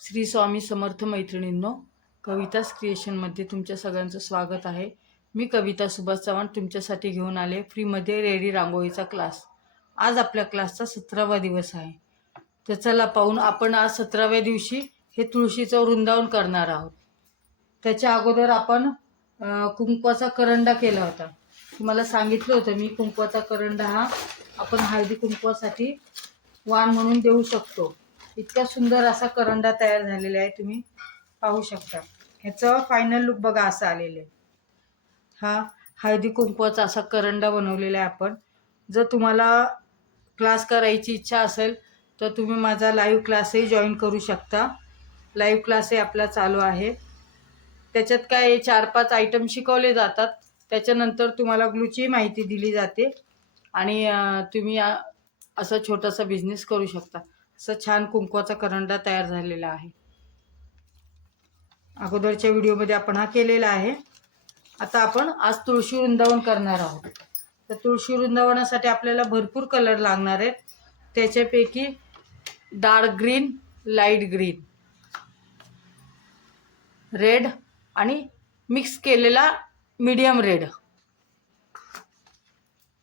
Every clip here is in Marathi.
श्री स्वामी समर्थ मैत्रिणींनो, कवितास क्रिएशनमध्ये तुमच्या सगळ्यांचं स्वागत आहे. मी कविता सुभाष चव्हाण तुमच्यासाठी घेऊन आले फ्रीमध्ये रेडी रांगोळीचा क्लास. आज आपल्या क्लासचा 17वा दिवस आहे. तर चला पाहून आपण आज 17व्या दिवशी हे तुळशीचं वृंदावन करणार आहोत. त्याच्या अगोदर आपण कुंकवाचा करंडा केला होता. तुम्हाला सांगितलं होतं मी, कुंकवाचा करंडा हा आपण हळदी कुंकवासाठी वाण म्हणून देऊ शकतो. इतका सुंदर असा करंडा तयार झालेला आहे, तुम्ही पाहू शकता. ह्याचं फायनल लुक बघा असं आलेलं आहे. हा हळदी कुंकवाचा असा करंडा बनवलेला आहे आपण. जर तुम्हाला क्लास करायची इच्छा असेल तर तुम्ही माझा लाईव्ह क्लासही जॉईन करू शकता. लाईव्ह क्लासही आपला चालू आहे. त्याच्यात काय 4-5 आयटम शिकवले जातात. त्याच्यानंतर तुम्हाला ग्लूची माहिती दिली जाते आणि तुम्ही असा छोटासा बिझनेस करू शकता. असं छान कुंकवाचा करंडा तयार झालेला आहे. अगोदरच्या व्हिडिओमध्ये आपण हा केलेला आहे. आता आपण आज तुळशी वृंदावन करणार आहोत. तर तुळशी वृंदावनासाठी आपल्याला भरपूर कलर लागणार आहेत. त्याच्यापैकी dark green, light green, red आणि मिक्स केलेला मीडियम रेड,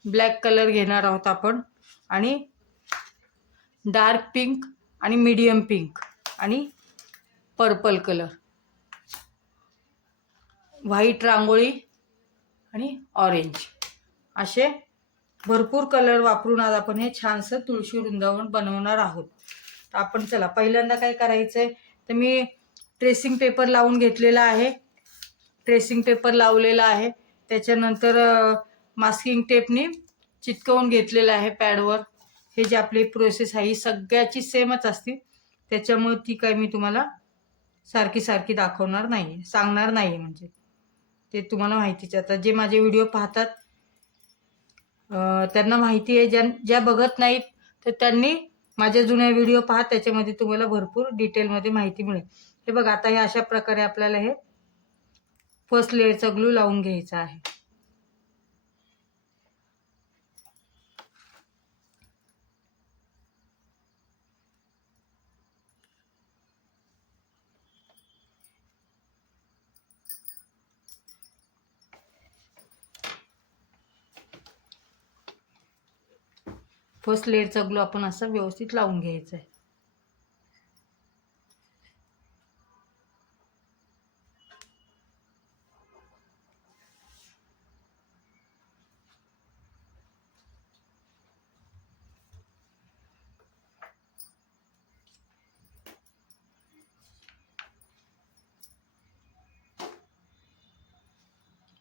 ब्लॅक कलर घेणार आहोत आपण, आणि डार्क पिंक आणि मीडियम पिंक आणि पर्पल कलर, व्हाईट रांगोळी आणि ऑरेंज, असे भरपूर कलर वापरून आज आपण हे छानसं तुळशी वृंदावन बनवणार आहोत. तर आपण चला पहिल्यांदा काय करायचं आहे, तर मी ट्रेसिंग पेपर लावून घेतलेला आहे. ट्रेसिंग पेपर लावलेला आहे. त्याच्यानंतर मास्किंग टेपने चिटकवून घेतलेलं आहे पॅडवर. हे जे आपली प्रोसेस आहे ही सगळ्याची सेमच असते, त्याच्यामुळे ती काय मी तुम्हाला सारखी सारखी दाखवणार नाही, सांगणार नाही. म्हणजे ते तुम्हाला माहितीच. आता जे माझे व्हिडिओ पाहतात त्यांना माहिती आहे. ज्या बघत नाहीत तर त्यांनी माझे जुने व्हिडिओ पहा, त्याच्यामध्ये तुम्हाला भरपूर डिटेलमध्ये माहिती मिळेल. हे बघा, आता हे अशा प्रकारे आपल्याला हे फर्स्ट लेअरचा ग्लू लावून घ्यायचा आहे. फर्स्ट लेअरचा ग्लू आपण असा व्यवस्थित लावून घ्यायचा आहे.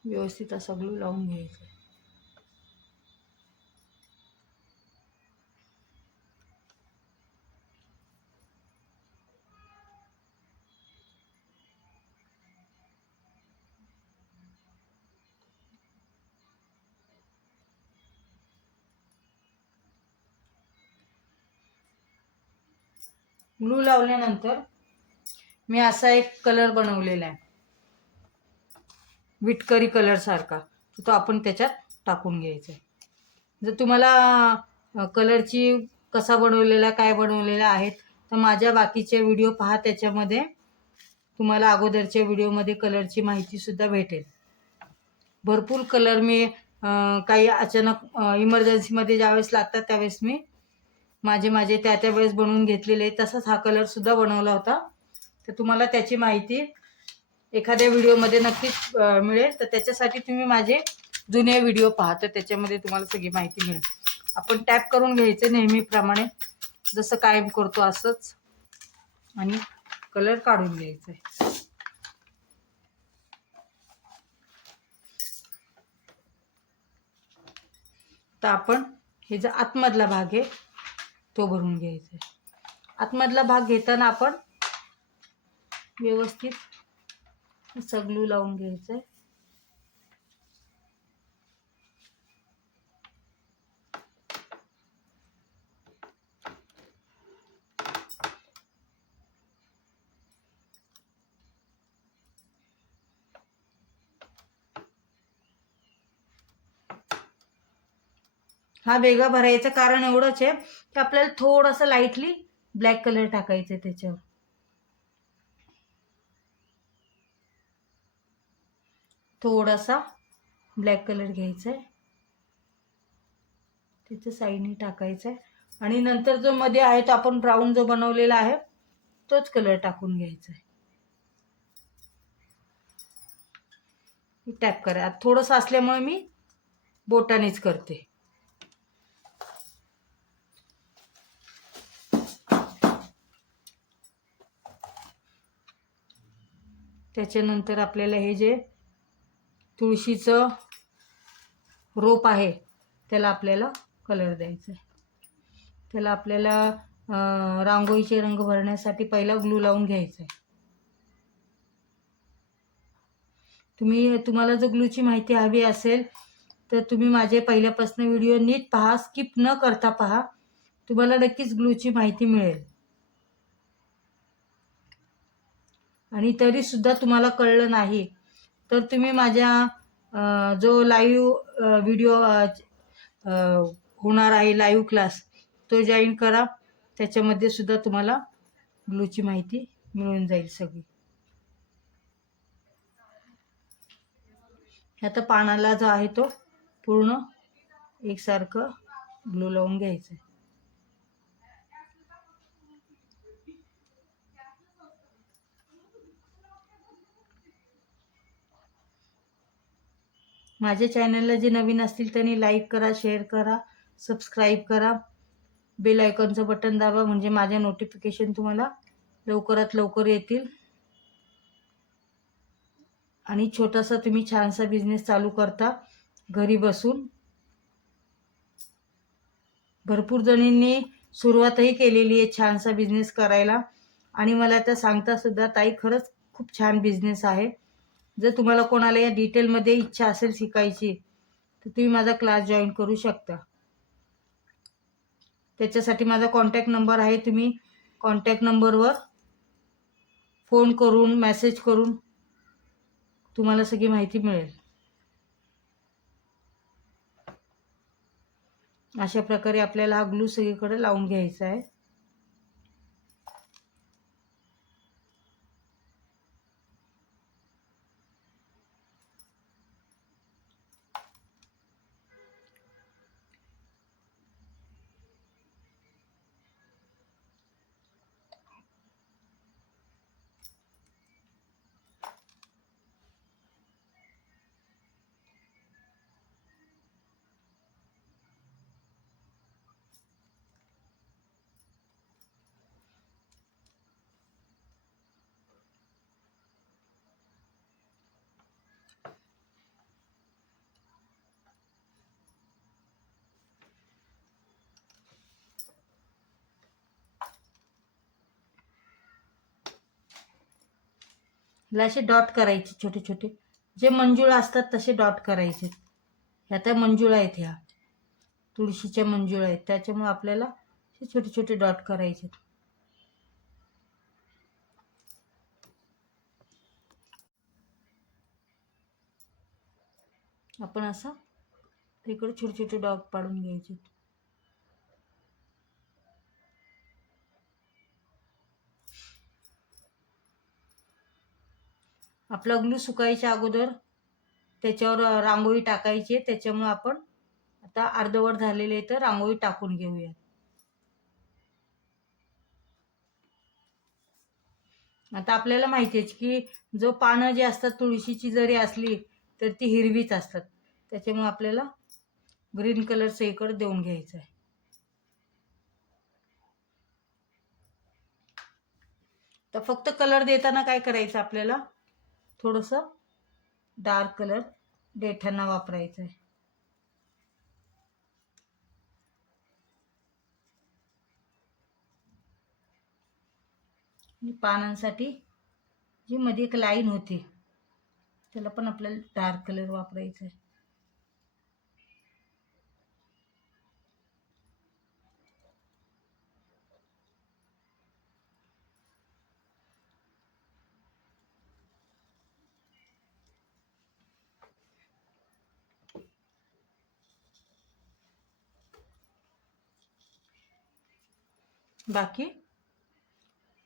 व्यवस्थित असा ग्लू लावून घ्यायचा आहे. ग्लू लावल्यानंतर मी असा एक कलर बनवलेला आहे, विटकरी कलर सारखा. तो आपण त्याच्यात टाकून घ्यायचा आहे. जर तुम्हाला कलरची कसा बनवलेला, काय बनवलेला आहेत, तर माझ्या बाकीचे व्हिडिओ पहा, त्याच्यामध्ये तुम्हाला अगोदरच्या व्हिडिओमध्ये कलरची माहिती सुद्धा भेटेल. भरपूर कलर मी काही अचानक इमर्जन्सीमध्ये ज्यावेळेस लागतात त्यावेळेस मी माझे त्या वेळेस बनवून घेतलेले आहे. तसाच हा कलर सुद्धा बनवला होता. तर तुम्हाला त्याची माहिती एखाद्या व्हिडिओमध्ये नक्कीच मिळेल. तर त्याच्यासाठी तुम्ही माझे जुने व्हिडिओ पहा, तर त्याच्यामध्ये तुम्हाला सगळी माहिती मिळेल. आपण टॅप करून घ्यायचं नेहमीप्रमाणे, जसं कायम करतो असंच, आणि कलर काढून घ्यायचा आहे. तर आपण हे जो आतमधला भाग आहे तो भरून घ्यायचा आहे. आतमधला भाग घेताना आपण व्यवस्थित सगळू लावून घ्यायचं आहे. हा वेगळा भरायचं कारण एवढंच आहे की आपल्याला थोडंसं लाईटली ब्लॅक कलर टाकायचं आहे त्याच्यावर. थोडासा ब्लॅक कलर घ्यायचा आहे, तिथे साईडने टाकायचा आहे आणि नंतर जो मध्ये आहे तो आपण ब्राऊन जो बनवलेला आहे तोच कलर टाकून घ्यायचा आहे. टॅप करा. थोडंसं असल्यामुळे मी बोटानेच करते. त्याच्यानंतर आपल्याला हे जे तुळशीचं रोप आहे त्याला आपल्याला कलर द्यायचा आहे. त्याला आपल्याला रांगोळीचे रंग भरण्यासाठी पहिला ग्लू लावून घ्यायचा आहे. तुम्हाला जर ग्लूची माहिती हवी असेल तर तुम्ही माझे पहिल्यापासून व्हिडिओ नीट पहा, स्किप न करता पहा, तुम्हाला नक्कीच ग्लूची माहिती मिळेल. आणि तरी सुद्धा तुम्हाला कळलं नाही तर तुम्ही माझ्या जो लाईव्ह व्हिडिओ होणार आहे, लाईव्ह क्लास, तो जॉईन करा. त्याच्यामध्ये सुद्धा तुम्हाला ग्लूची माहिती मिळून जाईल सगळी. आता पानाला जो आहे तो पूर्ण एकसारखं ग्लू लावून घ्यायचं आहे. माझ्या चॅनलला जे नवीन असतील त्यांनी लाईक करा, शेअर करा, सबस्क्राईब करा, बेल आयकॉनचं बटन दाबा, म्हणजे माझ्या नोटिफिकेशन तुम्हाला लवकरात लवकर येतील. आणि छोटासा तुम्ही छानसा बिझनेस चालू करता घरी बसून. भरपूर जणींनी सुरुवातही केलेली आहे छानसा बिझनेस करायला आणि मला आता सांगता सुद्धा, ताई खरंच खूप छान बिझनेस आहे. जर तुम्हाला कोणाला या डिटेलमध्ये इच्छा असेल शिकायची तर तुम्ही माझा क्लास जॉईन करू शकता. त्याच्यासाठी माझा कॉन्टॅक्ट नंबर आहे. तुम्ही कॉन्टॅक्ट नंबरवर फोन करून, मेसेज करून तुम्हाला सगळी माहिती मिळेल. अशा प्रकारे आपल्याला हा ग्लू सगळीकडे लावून घ्यायचा आहे. असे डॉट करायचे छोटे छोटे, जे मंजुळा असतात तसे डॉट करायचे. ह्या त्या मंजुळा आहेत, ह्या तुळशीच्या मंजुळा आहेत, त्याच्यामुळे आपल्याला हे छोटे छोटे डॉट करायचे. आपण असं इकडे छोटे छोटे डॉट पाडून घ्यायचे. आपला ग्लू सुकायच्या अगोदर त्याच्यावर रांगोळी टाकायची. त्याच्यामुळे आपण आता अर्धवट झालेले तर रांगोळी टाकून घेऊया. आता आपल्याला माहिती आहे की जो पानं जी असतात तुळशीची जरी असली तर ती हिरवीच असतात, त्याच्यामुळे आपल्याला ग्रीन कलर सगळीकडे देऊन घ्यायचा आहे. तर फक्त कलर देताना काय करायचं, आपल्याला थोडंसं डार्क कलर देताना वापरायचं आहे. पानांसाठी जी मध्ये एक लाईन होती त्याला पण आपल्याला डार्क कलर वापरायचा आहे.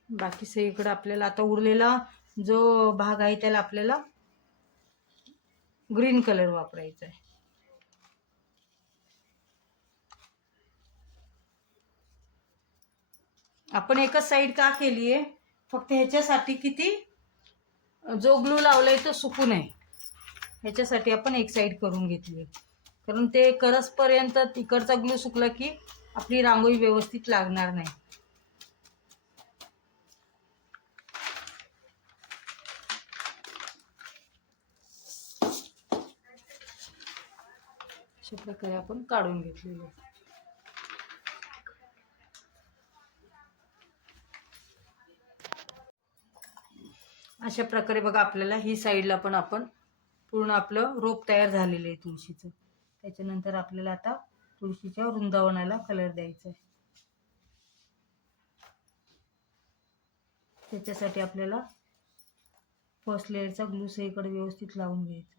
बाकी सगळीकडे आपल्याला आता उरलेला जो भाग आहे त्याला आपल्याला ग्रीन कलर वापरायचा आहे. आपण एकच साईड का केली आहे, फक्त ह्याच्यासाठी किती जो ग्लू लावलाय तो सुकू नये ह्याच्यासाठी आपण एक साईड करून घेतली. कारण ते करसपर्यंत तिकडचा ग्लू सुकला की आपली रांगोळी व्यवस्थित लागणार नाही. अशा प्रकारे आपण काढून घेतलेले. अशा प्रकारे बघा आपल्याला ही साईडला पण आपण पूर्ण आपलं रोप तयार झालेलं आहे तुळशीचं. त्याच्यानंतर आपल्याला आता तुळशीच्या वृंदावनाला कलर द्यायचा आहे. त्याच्यासाठी आपल्याला फर्स्ट लेअरचा ग्लू सगळीकडे व्यवस्थित लावून घ्यायचा.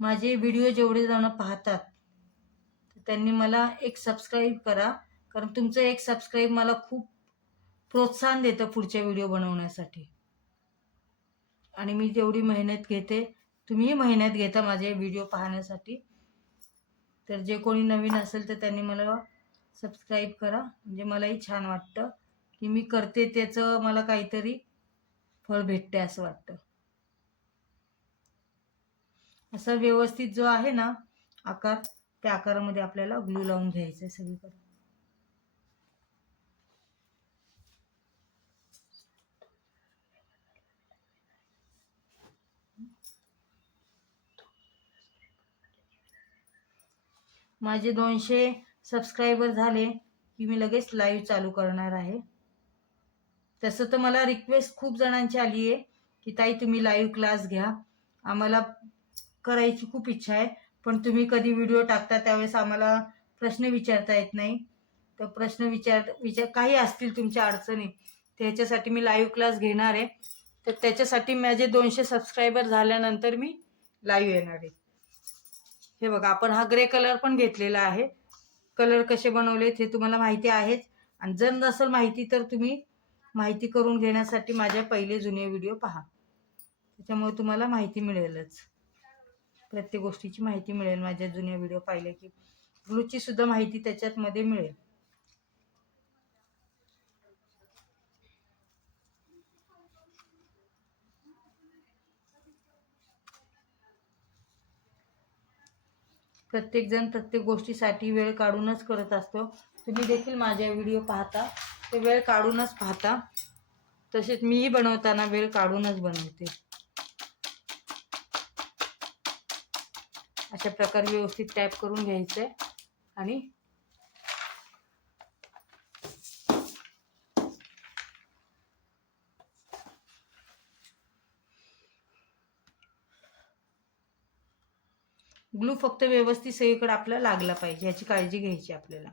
माझे व्हिडिओ जेवढे जण पाहतात त्यांनी मला एक सबस्क्राईब करा, कारण तुमचं एक सबस्क्राईब मला खूप प्रोत्साहन देतं पुढच्या व्हिडिओ बनवण्यासाठी. आणि मी जेवढी मेहनत घेते तुम्हीही मेहनत घेता माझे व्हिडिओ पाहण्यासाठी. तर जे कोणी नवीन असेल तर त्यांनी मला सबस्क्राईब करा, म्हणजे मलाही छान वाटतं की मी करते त्याचं मला काहीतरी फळ भेटते असं वाटतं. असा व्यवस्थित जो आहे ना आकार, त्या आकारामध्ये आपल्याला ग्लू लावून घ्यायचं आहे सगळीकडे. माझे 200 सबस्क्रायबर झाले की मी लगेच लाईव्ह चालू करणार आहे. तसं तर मला रिक्वेस्ट खूप जणांची आली आहे की ताई तुम्ही लाईव्ह क्लास घ्या, आम्हाला करायची खूप इच्छा आहे, पण तुम्ही कधी व्हिडिओ टाकता त्यावेळेस आम्हाला प्रश्न विचारता येत नाही. तर प्रश्न विचार काही असतील तुमच्या अडचणी त्याच्यासाठी मी लाईव्ह क्लास घेणार आहे. तर त्याच्यासाठी माझे 200 सबस्क्रायबर झाल्यानंतर मी लाईव्ह येणार आहे. हे बघा आपण हा ग्रे कलर पण घेतलेला आहे. कलर कसे बनवलेत हे तुम्हाला माहिती आहेच, आणि जर नसेल माहिती तर तुम्ही माहिती करून घेण्यासाठी माझे पहिले जुने व्हिडिओ पहा, त्याच्यामुळे तुम्हाला माहिती मिळेलच. प्रत्येक गोष्टीची माहिती मिळेल माझ्या जुन्या व्हिडिओ पाहिले की. ग्लूची सुद्धा माहिती त्याच्यात मध्ये मिळेल. प्रत्येक जण प्रत्येक गोष्टीसाठी वेळ काढूनच करत असतो. तुम्ही देखील माझे व्हिडिओ पाहता ते वेळ काढूनच पाहता, तसेच मीही बनवताना वेळ काढूनच बनवते. अशा प्रकारे व्यवस्थित टॅप करून घ्यायचंय आणि ग्लू फक्त व्यवस्थित सगळीकडे आपल्याला लागला पाहिजे याची काळजी घ्यायची आपल्याला.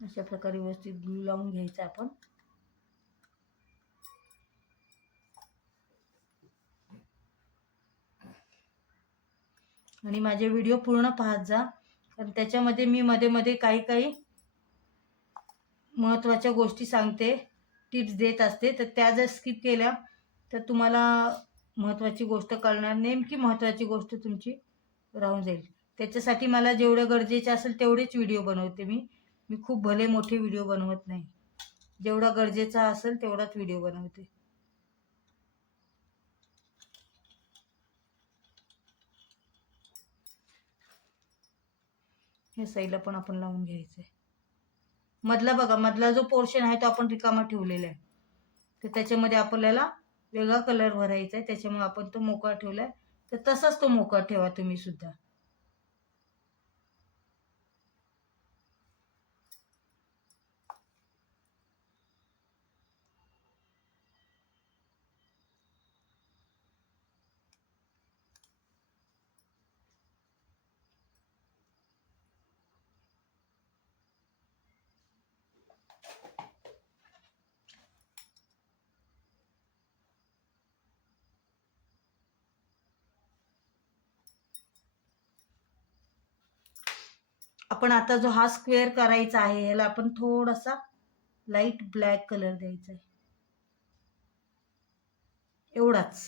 अशा प्रकारे व्यवस्थित ग्लू लावून घ्यायचं आपण. आणि माझे व्हिडिओ पूर्ण पाहत जा, कारण त्याच्यामध्ये मी मध्ये मध्ये काही महत्त्वाच्या गोष्टी सांगते, टिप्स देत असते. तर त्या जर स्किप केल्या तर तुम्हाला महत्त्वाची गोष्ट कळणार, नेमकी महत्त्वाची गोष्ट तुमची राहून जाईल. त्याच्यासाठी मला जेवढं गरजेचं असेल तेवढेच व्हिडिओ बनवते मी. मी खूप भले मोठे व्हिडिओ बनवत नाही, जेवढा गरजेचा असेल तेवढाच व्हिडिओ बनवते. हे साईडला पण आपण लावून घ्यायचं आहे. मधला बघा, मधला जो पोर्शन आहे तो आपण रिकामा ठेवलेला आहे, तर त्याच्यामध्ये आपल्याला वेगळा कलर भरायचा आहे, त्याच्यामुळे आपण तो मोकळा ठेवलाय. तर तसाच तो मोकळा ठेवा तुम्ही सुद्धा. आपण आता जो हा स्क्वेअर करायचा आहे याला आपण थोडासा लाईट ब्लॅक कलर द्यायचा आहे, एवढाच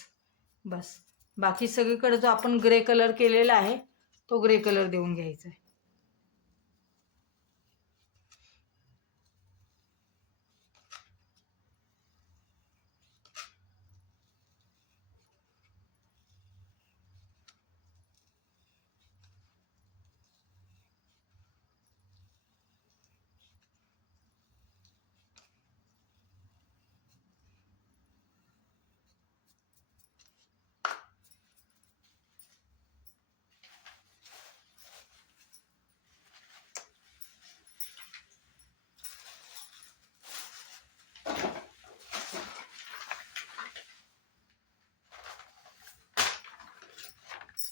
बस. बाकी सगळीकडे जो आपण ग्रे कलर केलेला आहे तो ग्रे कलर देऊन घ्यायचा आहे.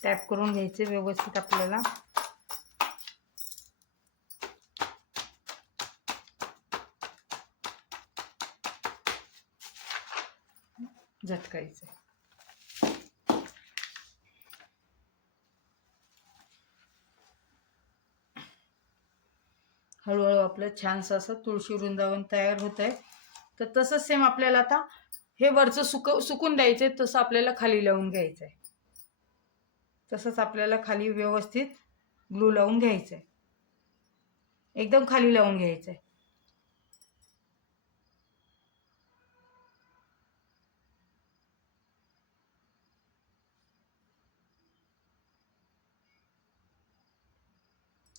टॅप करून घ्यायचे व्यवस्थित आपल्याला. झटकायचं. हळूहळू आपलं छानसं असं तुळशी वृंदावन तयार होत आहे. तर तसंच सेम आपल्याला आता हे वरचं सुकून द्यायचे, तसं आपल्याला खाली लावून घ्यायचं आहे. तसंच आपल्याला खाली व्यवस्थित ग्लू लावून घ्यायचं आहे, एकदम खाली लावून घ्यायचं आहे.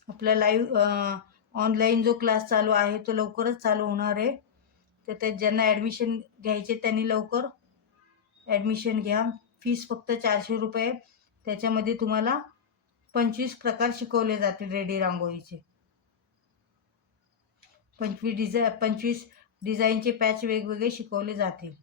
आपला लाईव्ह ऑनलाईन जो क्लास चालू आहे तो लवकरच चालू होणार आहे. तर त्यात ज्यांना ॲडमिशन घ्यायचे त्यांनी लवकर ॲडमिशन घ्या. फीस फक्त 400 रुपये. त्याच्यामध्ये तुम्हाला 25 प्रकार शिकवले जातील रेडी रांगोळीचे. 25 डिझाईनचे पॅच वेगवेगळे शिकवले जातील.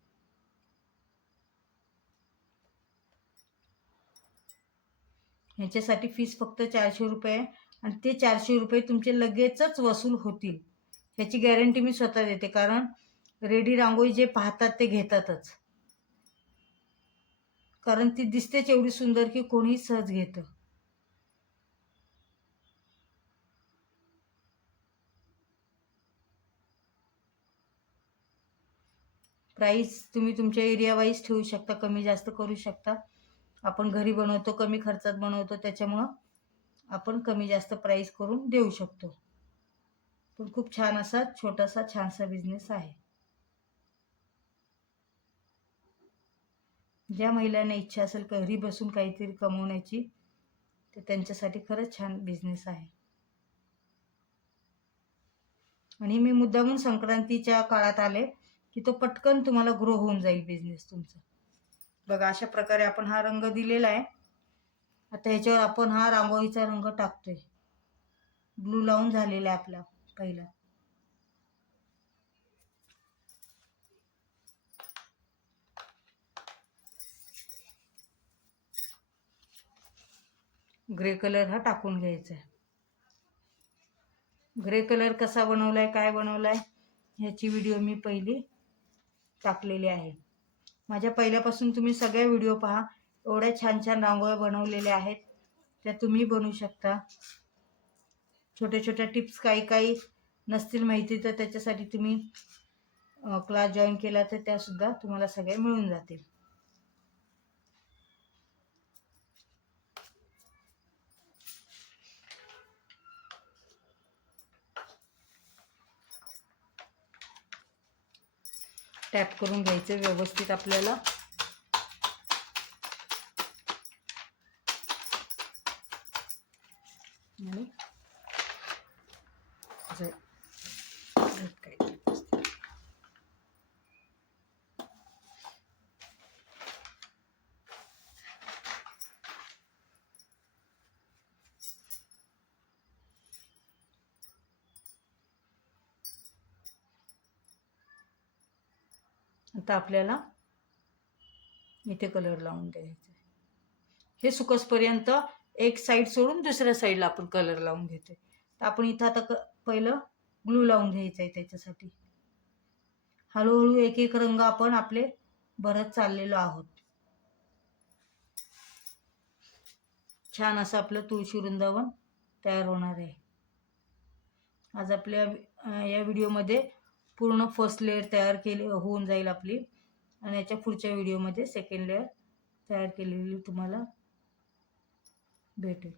ह्याच्यासाठी फीस फक्त 400 रुपये आहे आणि ते 400 रुपये तुमचे लगेचच वसूल होतील ह्याची गॅरंटी मी स्वतः देते. कारण रेडी रांगोळी जे पाहतात ते घेतातच, कारण ती दिसतेच एवढी सुंदर की कोणीही सहज घेतं. प्राईस तुम्ही तुमच्या एरिया वाईज ठेवू शकता, कमी जास्त करू शकता. आपण घरी बनवतो, कमी खर्चात बनवतो, त्याच्यामुळं आपण कमी जास्त प्राईस करून देऊ शकतो. पण खूप छान असा छोटासा छानसा बिझनेस आहे. ज्या महिलांना इच्छा असेल घरी बसून काहीतरी कमवण्याची, तर त्यांच्यासाठी खरंच छान बिझनेस आहे. आणि मी मुद्दामून संक्रांतीच्या काळात आले की तो पटकन तुम्हाला ग्रो होऊन जाईल बिझनेस तुमचा. बघा अशा प्रकारे आपण हा रंग दिलेला आहे. आता ह्याच्यावर आपण हा रांगोळीचा रंग टाकतोय. ब्लू लावून झालेला आहे आपला पहिला. ग्रे कलर हा टाकून घ्यायचा आहे. ग्रे कलर कसा बनवलाय, काय बनवलाय ह्याची व्हिडिओ मी पहिली टाकलेली आहे. माझ्या पहिल्यापासून तुम्ही सगळ्या व्हिडिओ पहा. एवढ्या छान छान रांगोळ्या बनवलेल्या आहेत, त्या तुम्ही बनवू शकता. छोट्या छोट्या टिप्स काही काही नसतील माहिती तर त्याच्यासाठी तुम्ही क्लास जॉईन केला तर त्यासुद्धा तुम्हाला सगळ्या मिळून जातील. टॅप करून घ्यायचं व्यवस्थित आपल्याला. आणि आता आपल्याला इथे कलर लावून द्यायचा. हे सुकसपर्यंत एक साईड सोडून दुसऱ्या साईडला आपण कलर लावून घेतोय. तर आपण इथं आता पहिलं ग्लू लावून घ्यायचं आहे. त्याच्यासाठी हळूहळू एक एक रंग आपण आपले भरत चाललेलो आहोत. छान असं आपलं तुळशी वृंदावन तयार होणार आहे. आज आपल्या या व्हिडिओमध्ये पूर्ण फर्स्ट लेअर तयार केली होऊन जाईल आपली, आणि याच्या पुढच्या व्हिडिओमध्ये सेकंड लेअर तयार केलेली तुम्हाला भेटेल.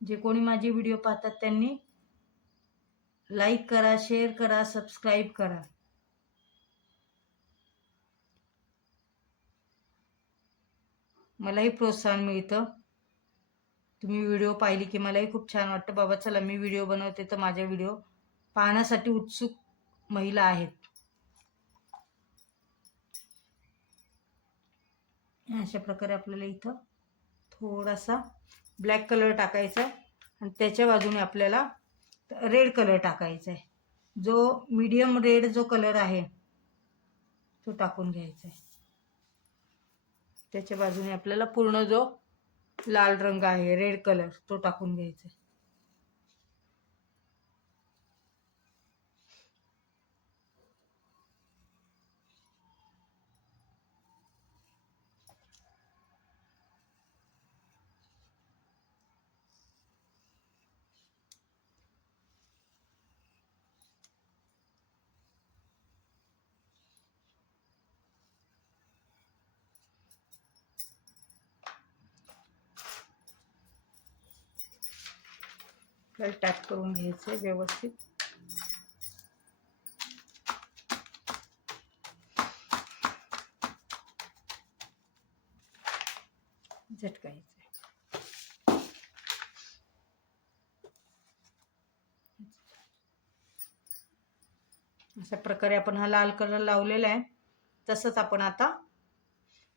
जे कोणी माझे व्हिडिओ पाहतात त्यांनी लाईक करा, शेअर करा, सबस्क्राईब करा. मलाही प्रोत्साहन मिळतं. तुम्ही व्हिडिओ पाहिली की मलाही खूप छान वाटतं, बाबा चला मी व्हिडिओ बनवते तर माझ्या व्हिडिओ पाहण्यासाठी उत्सुक महिला आहेत. अशा प्रकारे आपल्याला इथं थोडासा ब्लॅक कलर टाकायचा आहे आणि त्याच्या बाजूने आपल्याला रेड कलर टाकायचा आहे. जो मीडियम रेड जो कलर आहे तो टाकून घ्यायचा आहे. त्याच्या बाजूने आपल्याला पूर्ण जो लाल रंग आहे रेड कलर तो टाकून घ्यायचा आहे. आपल्याला टॅप करून घ्यायचं आहे व्यवस्थित. झटकायचं. अशा प्रकारे आपण हा लाल कलर लावलेला आहे. तसंच आपण आता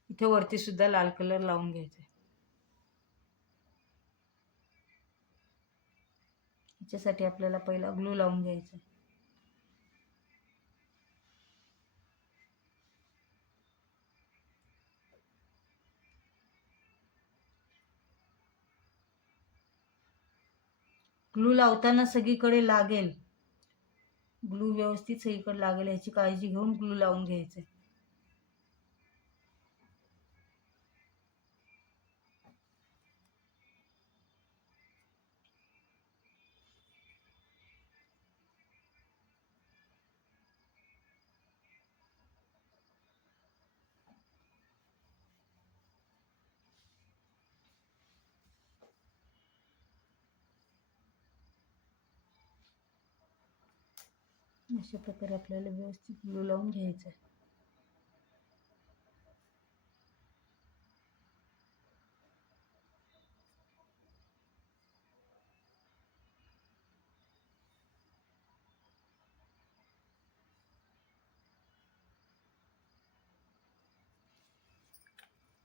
इथे वरती सुद्धा लाल कलर लावून घ्यायचा आहे. याच्यासाठी आपल्याला पहिला ग्लू लावून घ्यायचा आहे. ग्लू लावताना सगळीकडे लागेल, ग्लू व्यवस्थित सगळीकडे लागेल याची काळजी घेऊन ग्लू लावून घ्यायचं. अशा प्रकारे आपल्याला व्यवस्थित ग्लू लावून घ्यायचं आहे.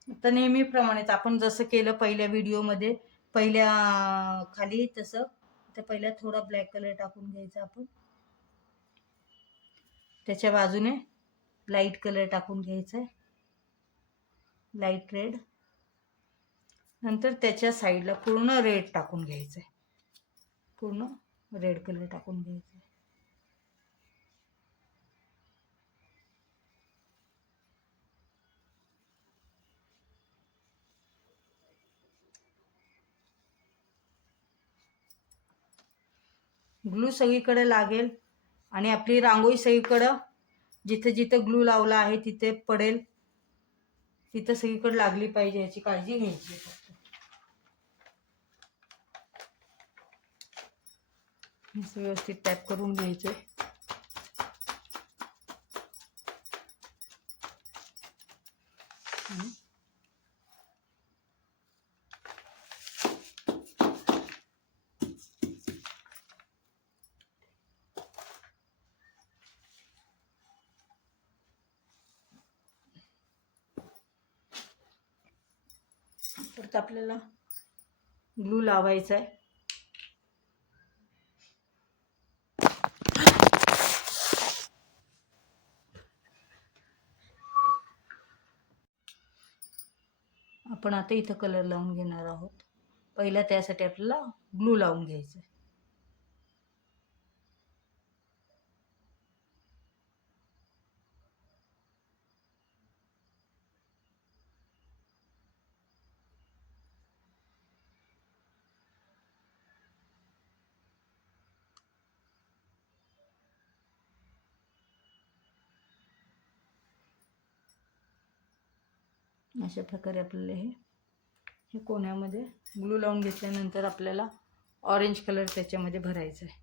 आता नेहमीप्रमाणेच आपण जसं केलं पहिल्या व्हिडिओमध्ये पहिल्या खाली, तसं तर पहिल्या थोडा ब्लॅक कलर टाकून घ्यायचा आपण. त्याच्या बाजूने लाईट कलर टाकून घ्यायचा आहे, लाईट रेड. नंतर त्याच्या साईडला पूर्ण रेड टाकून घ्यायचं आहे, पूर्ण रेड कलर टाकून घ्यायचं आहे. ग्लू सगळीकडे लागेल आणि आपली रांगोळी सगळीकडं जिथे जिथे ग्लू लावला आहे तिथे पडेल, तिथे सगळीकडे लागली पाहिजे याची काळजी घ्यायची. व्यवस्थित टॅप करून घ्यायचे. परत आपल्याला ग्लू लावायचा आहे. आपण आता इथं कलर लावून घेणार आहोत. पहिला त्यासाठी आपल्याला ग्लू लावून घ्यायचं आहे. अशा प्रकारे आपल्याला हे कोण्यामध्ये ग्लू लावून घेतल्यानंतर आपल्याला ऑरेंज कलर त्याच्यामध्ये भरायचा आहे.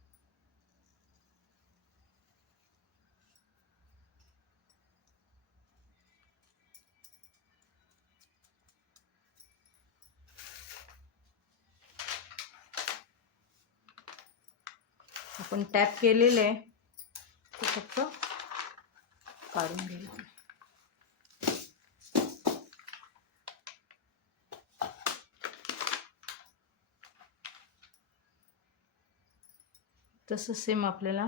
आपण टॅप केलेलं आहे ते फक्त काढून घ्यायचं. तसं सेम आपल्याला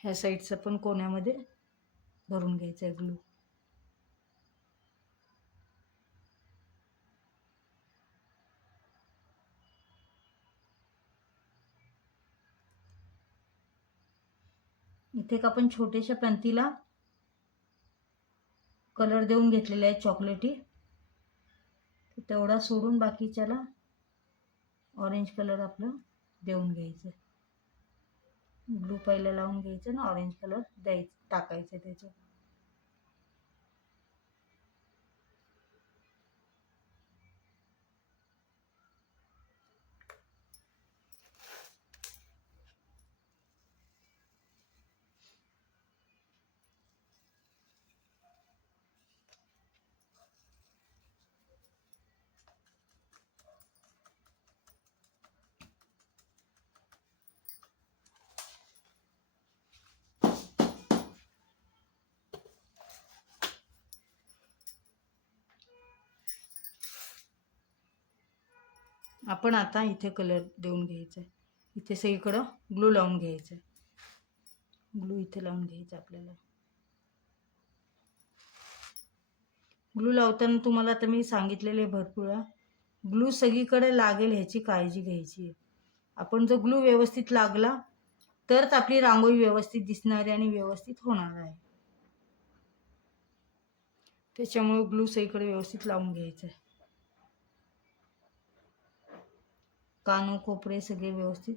ह्या साईडचं पण कोण्यामध्ये भरून घ्यायचं आहे ग्लू. इथे आपण छोट्याशा पंतीला कलर देऊन घेतलेला आहे चॉकलेटी, तेवढा सोडून बाकीच्याला ऑरेंज कलर आपलं देऊन घ्यायचं. ब्लू पहिला लावून घ्यायचं ना ऑरेंज कलर टाकायचं त्याच्यात. आपण आता इथे कलर देऊन घ्यायचा आहे. इथे सगळीकडं ग्लू लावून घ्यायचं आहे. ग्लू इथे लावून घ्यायचं आपल्याला. ग्लू लावताना तुम्हाला आता मी सांगितलेले भरपूर ग्लू सगळीकडे लागेल ह्याची काळजी घ्यायची आहे. आपण जर ग्लू व्यवस्थित लागला तरच आपली रांगोळी व्यवस्थित दिसणार आहे आणि व्यवस्थित होणार आहे. त्याच्यामुळे ग्लू सगळीकडे व्यवस्थित लावून घ्यायचं आहे. कानोकोपरे सगळे व्यवस्थित.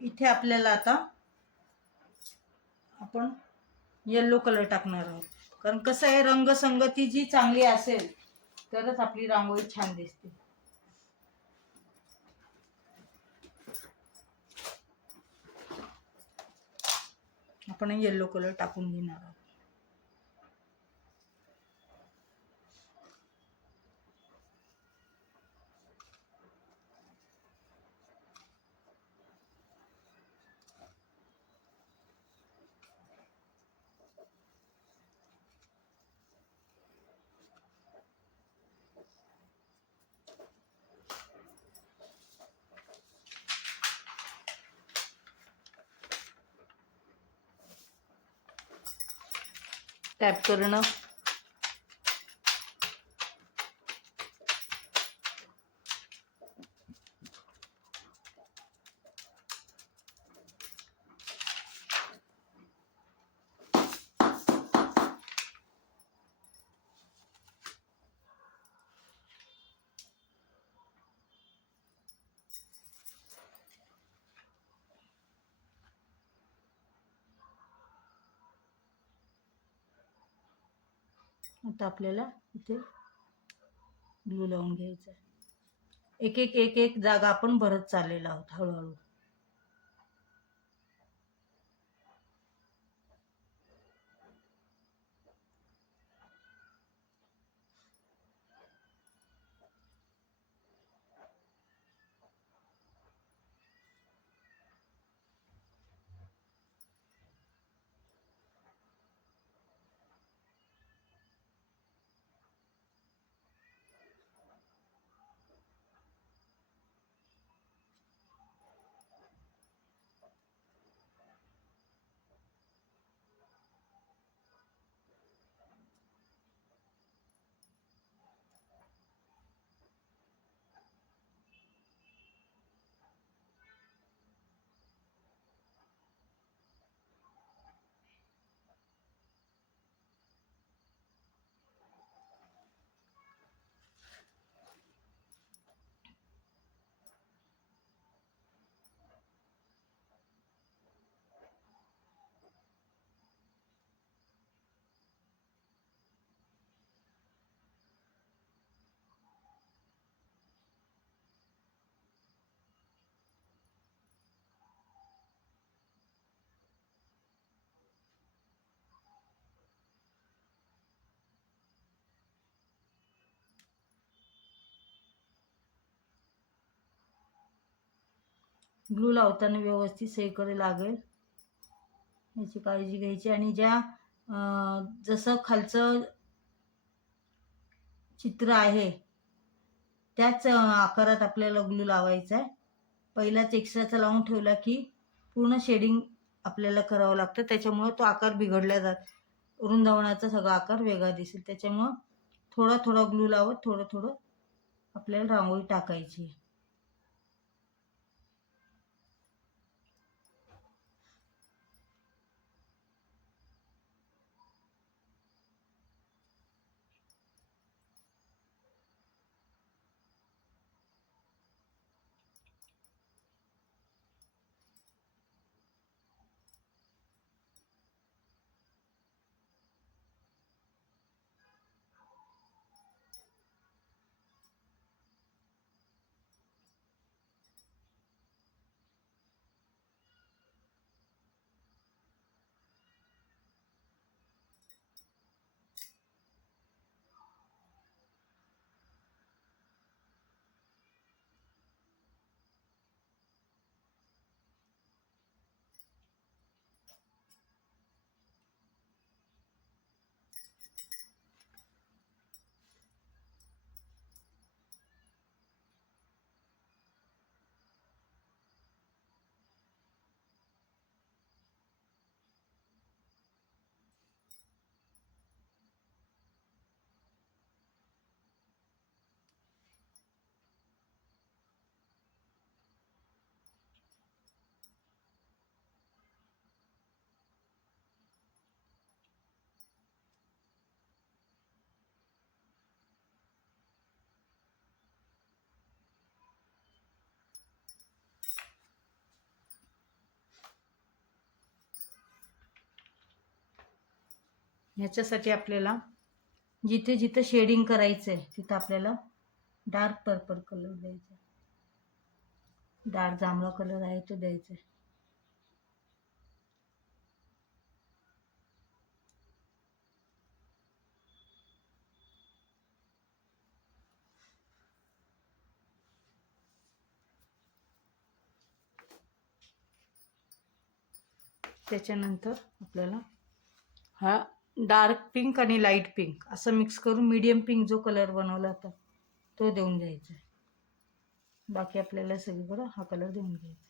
इथे आपल्याला आता आपण येलो कलर टाकणार आहोत. कारण कसं आहे, रंगसंगती जी चांगली असेल तरच आपली रांगोळी छान दिसते. आपण येलो कलर टाकून घेणार आहोत. टॅप करणं. आता आपल्याला इथे ग्लू लावून घ्यायचा आहे. एक एक एक एक जागा आपण भरत चाललेलो आहोत हळूहळू. ग्लू लावताना व्यवस्थित सगळीकडे लागेल याची काळजी घ्यायची. आणि जसं खालचं चित्र आहे त्याच आकारात आपल्याला ग्लू लावायचा आहे. पहिलाच एक्स्ट्राचा लावून ठेवला की पूर्ण शेडिंग आपल्याला करावं लागतं, त्याच्यामुळं तो आकार बिघडला वृंदावनाचा सगळा आकार वेगळा दिसेल. त्याच्यामुळं थोडा थोडा ग्लू लावत थोडं थोडं आपल्याला रांगोळी टाकायची आहे. ह्याच्यासाठी आपल्याला जिथे जिथे शेडिंग करायचं आहे तिथं आपल्याला डार्क पर्पल कलर द्यायचा, डार्क जांभळा कलर आहे तो द्यायचा. त्याच्यानंतर आपल्याला हा डार्क पिंक आणि लाईट पिंक असं मिक्स करून मीडियम पिंक जो कलर बनवला होता तो देऊन द्यायचा. बाकी आपल्याला सगळीकडे हा कलर देऊन घ्यायचा.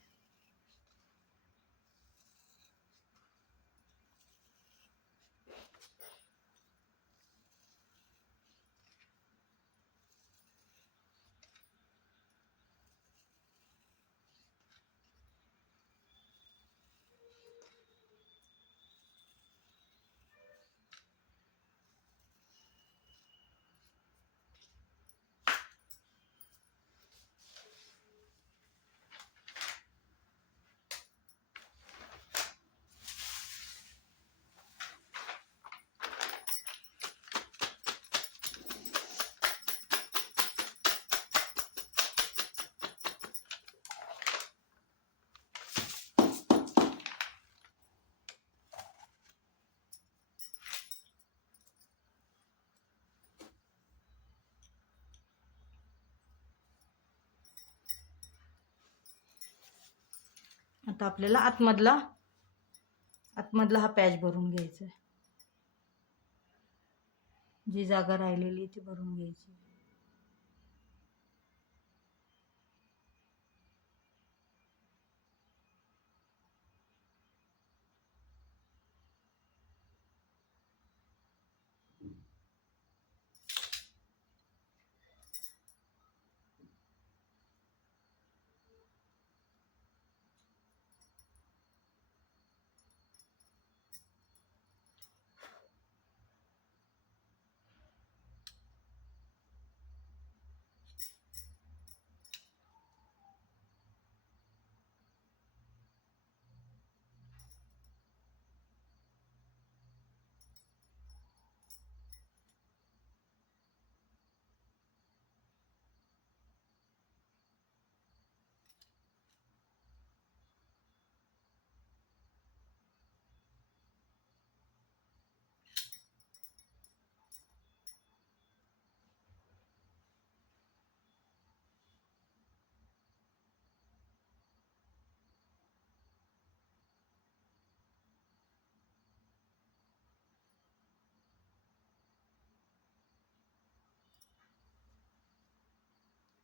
आता आपल्याला आतमधला हा पॅच भरून घ्यायचा आहे. जी जागा राहिलेली ती भरून घ्यायची.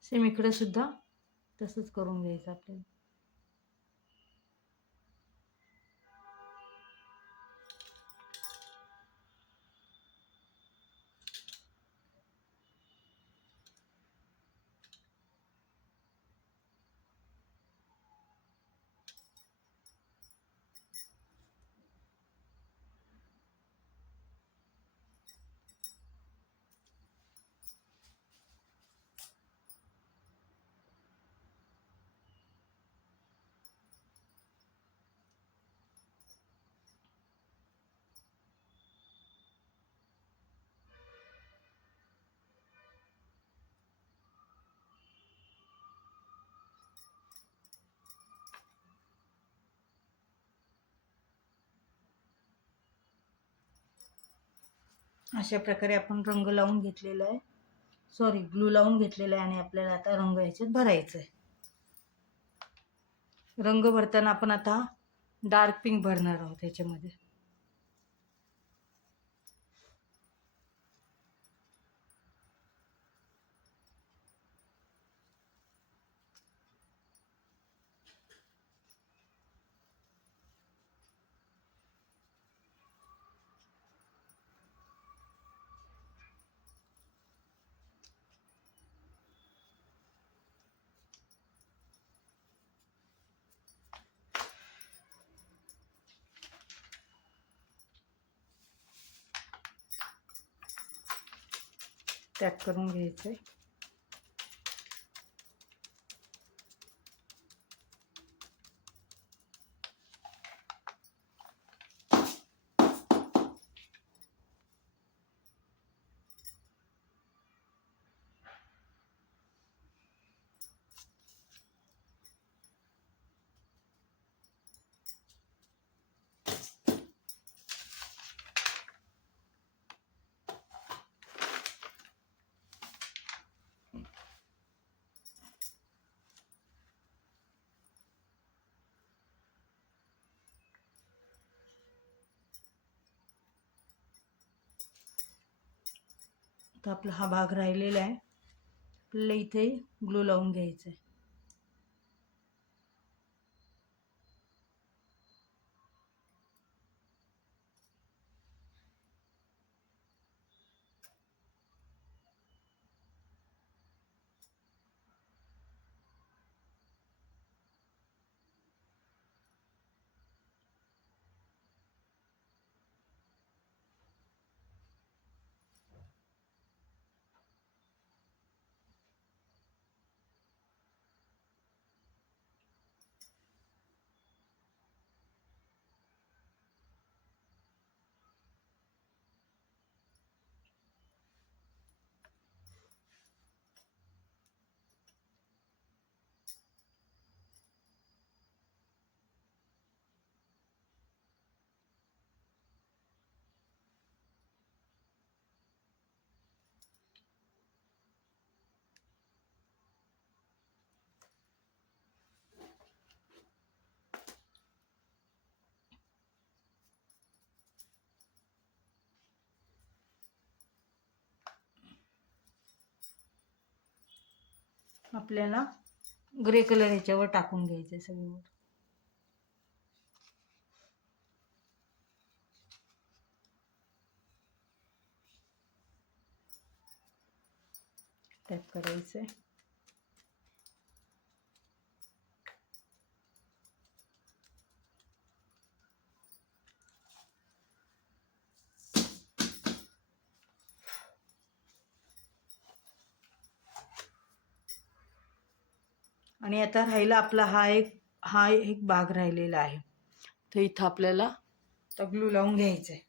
सेम इकडे सुद्धा तसंच करून घ्यायचं आपल्याला. अशा प्रकारे आपण रंग लावून घेतलेला आहे, ग्लू लावून घेतलेला आहे आणि आपल्याला आता रंग ह्याच्यात भरायचा आहे. रंग भरताना आपण आता डार्क पिंक भरणार आहोत ह्याच्यामध्ये. टॅप करून घ्यायचं आहे. तर आपला हा भाग राहिलेला आहे, आपल्याला इथे ग्लू लावून घ्यायचं आहे. आपल्याला ग्रे कलर ह्याच्यावर टाकून घ्यायचं आहे सगळीवर. टॅप करायचं आहे. आणि आता राहिला आपला हा एक भाग राहिलेला आहे. तर इथं आपल्याला ग्लू लावून घ्यायचं आहे.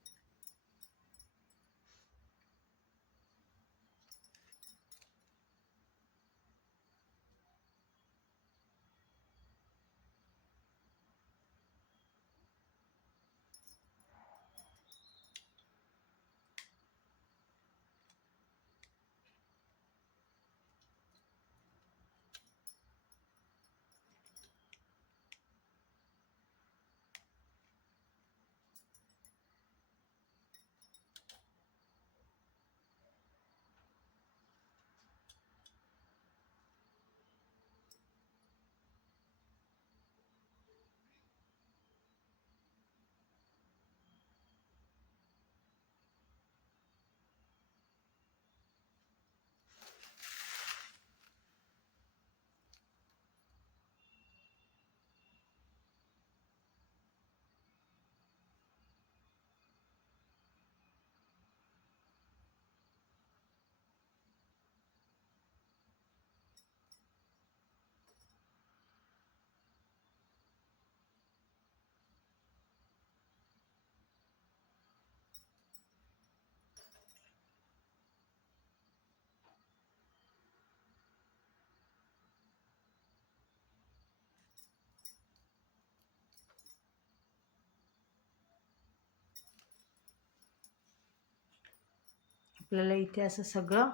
आपल्याला इथे असं सगळं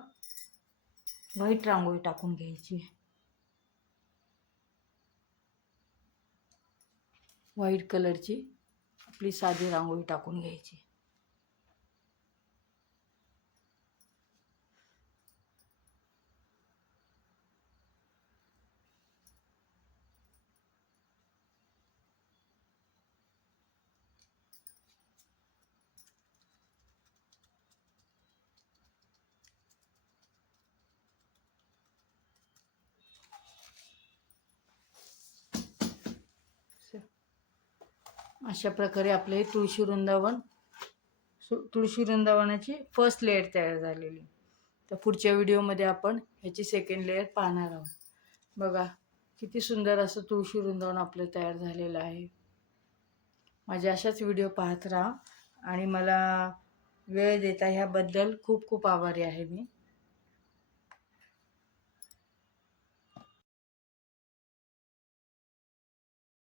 व्हाईट रांगोळी टाकून घ्यायची. व्हाईट कलरची आपली साधी रांगोळी टाकून घ्यायची. अशा प्रकारे आपले तुळशी वृंदावनाची फर्स्ट लेअर तयार झालेली. तर पुढच्या व्हिडिओमध्ये आपण ह्याची सेकंड लेअर पाहणार आहोत. बघा किती सुंदर असं तुळशी वृंदावन आपलं तयार झालेलं आहे. माझ्या अशाच व्हिडिओ पाहत राहा आणि मला वेळ देता ह्याबद्दल खूप खूप आभारी आहे मी.